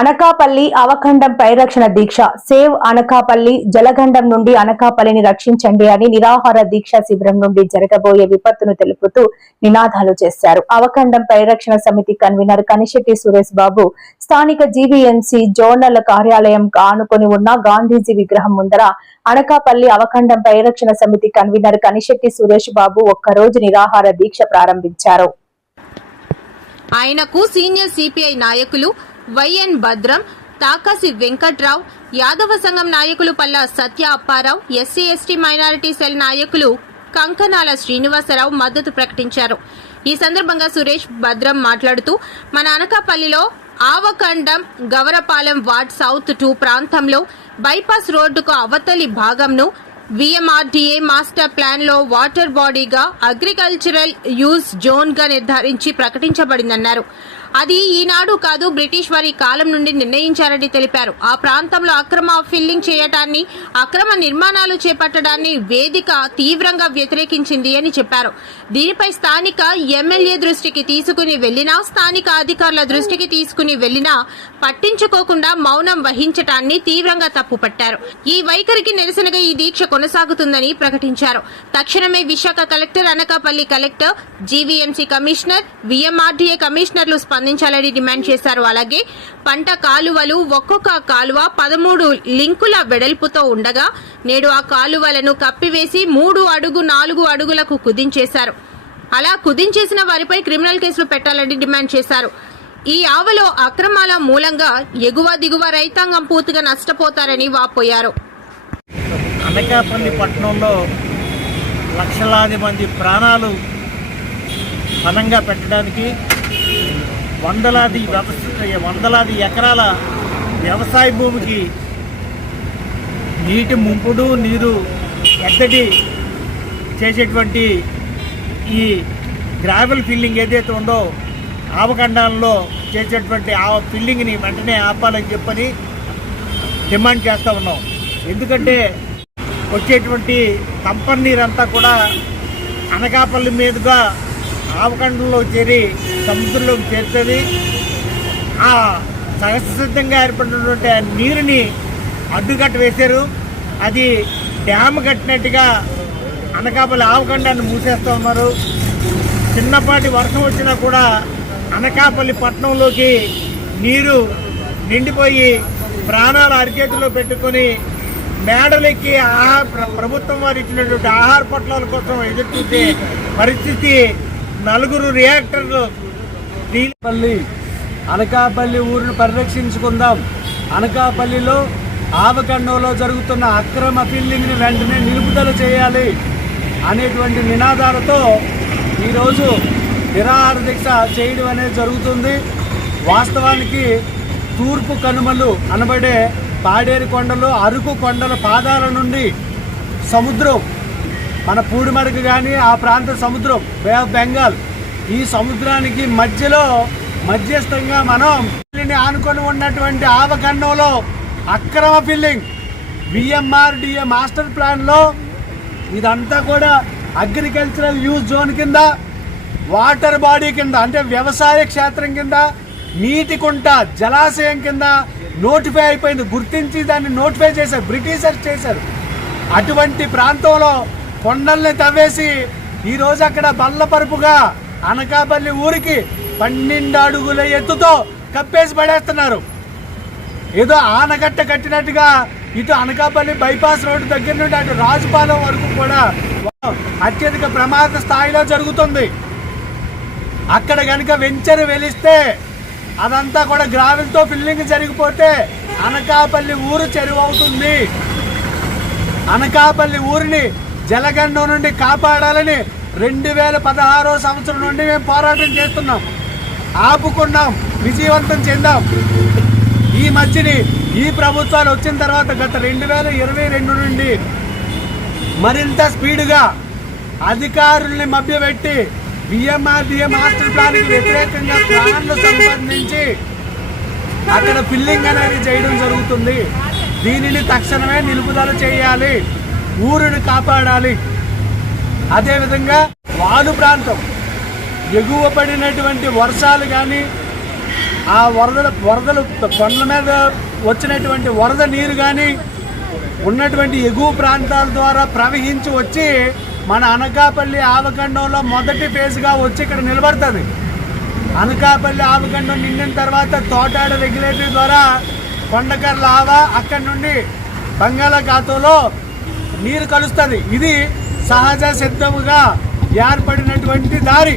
అనకాపల్లి అవఖండం పరిరక్షణ దీక్ష సేవ్ అనకాపల్లి జలగండం నుండి అనకాపల్లిని రక్షించండి అని నిరాహార దీక్ష శిబిరం నుండి జరగబోయే విపత్తును తెలుపుతూ నినాదాలు చేశారు. అవఖండం పరిరక్షణ సమితి కన్వీనర్ కనిశెట్టి సురేష్ బాబు స్థానిక జీవీఎంసీ జోనల్ కార్యాలయం ఆనుకొని ఉన్న గాంధీజీ విగ్రహం ముందర అనకాపల్లి అవఖండం పరిరక్షణ సమితి కన్వీనర్ కనిశెట్టి సురేష్ బాబు ఒక్కరోజు నిరాహార దీక్ష ప్రారంభించారు. ఆయనకు సీనియర్ సిపిఐ నాయకులు వైఎన్ భద్రం, తాకాసి వెంకట్రావు, యాదవ సంఘం నాయకులు Palla Satya Apparao, SC ST minority cell నాయకులు కంకనాల శ్రీనివాసరావు మద్దతు ప్రకటించారు. ఈ సందర్భంగా సురేష్ భద్రం మాట్లాడుతూ మన అనకాపల్లిలో ఆవకండం గవరపాలెం వార్డ్ సౌత్ 2 ప్రాంతంలో బైపాస్ రోడ్డుకు అవతలి భాగంను విఎంఆర్డీఏ మాస్టర్ ప్లాన్ లో వాటర్ బాడీగా అగ్రికల్చరల్ యూజ్ జోన్ గా నిర్ధారించి ప్రకటించబడిందన్నారు. అది ఈనాడు కాదు, బ్రిటిష్ వారి కాలం నుండి నిర్ణయించారని తెలిపారు. ఆ ప్రాంతంలో అక్రమ ఫిల్లింగ్ చేయటాన్ని, అక్రమ నిర్మాణాలు చేపట్టడాన్ని వేదిక తీవ్రంగా వ్యతిరేకించింది అని చెప్పారు. దీనిపై స్థానిక ఎమ్మెల్యే దృష్టికి తీసుకుని వెళ్లినా, స్థానిక అధికారుల దృష్టికి తీసుకుని వెళ్లినా పట్టించుకోకుండా మౌనం వహించటాన్ని తీవ్రంగా తప్పుపట్టారు. ఈ వైఖరికి నిరసనగా ఈ దీక్ష కొనసాగుతుందని ప్రకటించారు. తక్షణమే Visakha collector, Anakapalli collector, GVMC commissioner, VMRDA కమిషనర్లు స్పందించాలని డిమాండ్ చేశారు. అలాగే పంట కాలువలు ఒక్కొక్క కాలువ 13 లింకుల వెడల్పుతో ఉండగా నేడు ఆ కాలువలను కప్పివేసి 3 అడుగు 4 అడుగులకు కుదించేశారు. అలా కుదించేసిన వారిపై క్రిమినల్ కేసులు పెట్టాలని డిమాండ్ చేశారు. ఈ ఆవలో అక్రమాల మూలంగా ఎగువ దిగువ రైతాంగం పూర్తిగా నష్టపోతారని వాపోయారు. అనకాపల్లి పట్టణంలో లక్షలాది మంది ప్రాణాలు పనంగా పెట్టడానికి వందలాది ఎకరాల వ్యవసాయ భూమికి నీటి ముంపుడు, నీరు ఎద్దడి చేసేటువంటి ఈ గ్రావెల్ ఫిల్లింగ్ ఏదైతే ఉందో ఆవకండాలలో చేసేటువంటి ఆ ఫిల్లింగ్ని వెంటనే ఆపాలని చెప్పని డిమాండ్ చేస్తూ ఉన్నాం. ఎందుకంటే వచ్చేటువంటి కంపన్ నీరంతా కూడా అనకాపల్లి మీదుగా ఆవకండంలో చేరి సముద్రంలోకి చేరుతుంది. ఆ సహజసిద్ధంగా ఏర్పడినటువంటి ఆ నీరుని అడ్డుకట్ట వేశారు. అది డ్యామ్ కట్టినట్టుగా అనకాపల్లి ఆవకండాన్ని మూసేస్తూ ఉన్నారు. చిన్నపాటి వర్షం వచ్చినా కూడా అనకాపల్లి పట్టణంలోకి నీరు నిండిపోయి ప్రాణాలు అరిచేతిలో పెట్టుకొని మేడలెక్కి ప్రభుత్వం వారు ఇచ్చినటువంటి ఆహార పొట్లాల కోసం ఎదురు చూసే పరిస్థితి. 4 రియాక్టర్లు అనకాపల్లి ఊరిని పరిరక్షించుకుందాం, అనకాపల్లిలో ఆవకండంలో జరుగుతున్న అక్రమ ఫిల్లింగ్ని వెంటనే నిలుపుదల చేయాలి అనేటువంటి నినాదాలతో ఈరోజు నిరాహార దీక్ష చేయడం అనేది జరుగుతుంది. వాస్తవానికి తూర్పు కనుమలు అనబడే పాడేరు కొండలు, అరకు కొండల పాదాల నుండి సముద్రం, మన పూడిమడక కానీ ఆ ప్రాంత సముద్రం బే ఆఫ్ బెంగాల్, ఈ సముద్రానికి మధ్యస్థంగా మనం ఆనుకొని ఉన్నటువంటి ఆవకండంలో అక్రమ ఫిల్లింగ్ విఎంఆర్డీఏ మాస్టర్ ప్లాన్లో ఇదంతా కూడా అగ్రికల్చరల్ యూజ్ జోన్ కింద, వాటర్ బాడీ కింద, అంటే వ్యవసాయ క్షేత్రం కింద, నీటి కుంట జలాశయం కింద నోటిఫై అయిపోయింది. గుర్తించి దాన్ని నోటిఫై చేశారు, బ్రిటిషర్స్ చేశారు. అటువంటి ప్రాంతంలో కొండల్ని తవ్వేసి ఈరోజు అక్కడ బల్లపరుపుగా అనకాపల్లి ఊరికి 12 అడుగుల ఎత్తుతో కప్పేసి పడేస్తున్నారు. ఏదో ఆనకట్ట కట్టినట్టుగా ఇటు అనకాపల్లి బైపాస్ రోడ్డు దగ్గర నుండి అటు రాజుపాలెం వరకు కూడా అత్యధిక ప్రమాద స్థాయిలో జరుగుతుంది. అక్కడ కనుక వెంచర్ వెలిస్తే అదంతా కూడా గ్రావెల్తో ఫిల్లింగ్ జరిగిపోతే అనకాపల్లి ఊరు చెరువు అవుతుంది. అనకాపల్లి ఊరిని జలగండం నుండి కాపాడాలని 2016 సంవత్సరం నుండి మేము పోరాటం చేస్తున్నాం, ఆపుకున్నాం, విజయవంతం చెందాం. ఈ మధ్యని ఈ ప్రభుత్వాలు వచ్చిన తర్వాత గత 2022 నుండి మరింత స్పీడ్గా అధికారుల్ని మభ్యపెట్టి విఎంఆర్డీఏ మాస్టర్ ప్లాన్కి వ్యతిరేకంగా ప్లాన్లు సంబంధించి అక్కడ ఫిల్లింగ్ అనేది చేయడం జరుగుతుంది. దీనిని తక్షణమే నిలుపుదల చేయాలి, ఊరిని కాపాడాలి. అదేవిధంగా వాలు ప్రాంతం ఎగువ పడినటువంటి వర్షాలు కానీ ఆ వరదలు కొండల మీద వచ్చినటువంటి వరద నీరు కానీ ఉన్నటువంటి ఎగువ ప్రాంతాల ద్వారా ప్రవహించి వచ్చి మన అనకాపల్లి ఆవకండంలో మొదటి ఫేజ్గా వచ్చి ఇక్కడ నిలబడుతుంది. అనకాపల్లి ఆవకండం నిండిన తర్వాత తోటాడ రెగ్యులేటరీ ద్వారా కొండకర్ల ఆవా అక్కడి నుండి బంగాళాఖాతంలో నీరు కలుస్తుంది. ఇది సహజ సిద్ధముగా ఏర్పడినటువంటి దారి.